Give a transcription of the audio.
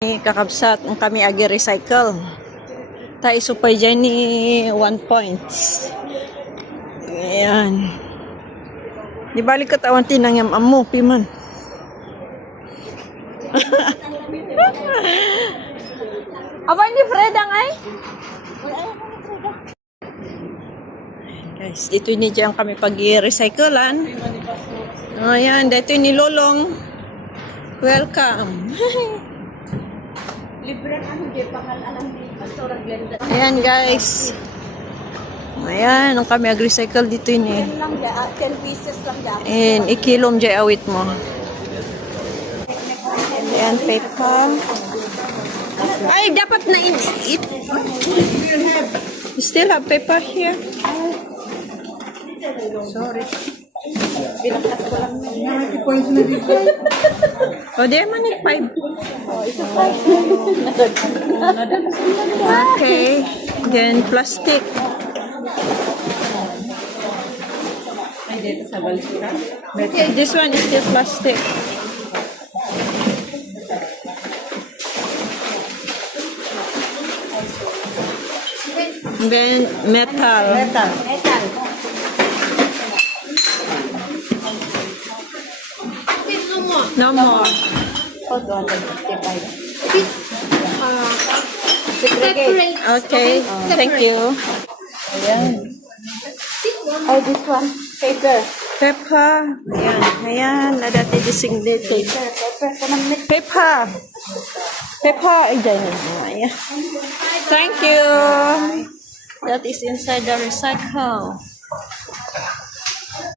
Kakabsat ang kami agi recycle. Tayo supay dyan ni 1 points. Ayan. Di balik katawan tinangyam amo, piman. Aba ni Freda nga eh? Guys, dito ni dyan kami pag-recyclean. Ayan, dito ni Lolong. Welcome. Ayan guys. Ayan, ang kami ag-recycle dito ini. 10 pieces lang dapat. And ikilom jay awit mo. Ayan, paper. Ay, dapat na it. You still have paper here? Sorry. O, di man ni 5. Okay. Then, plastic. Okay, this one is still plastic. Then, metal. No more. Separate. Okay, thank you. Oh, this one. Paper. Pepper. Ayan, ayan. Nadati designated. Pepper. Pepper. Ay, dyan. Ayan. Thank you. That is inside the recycle.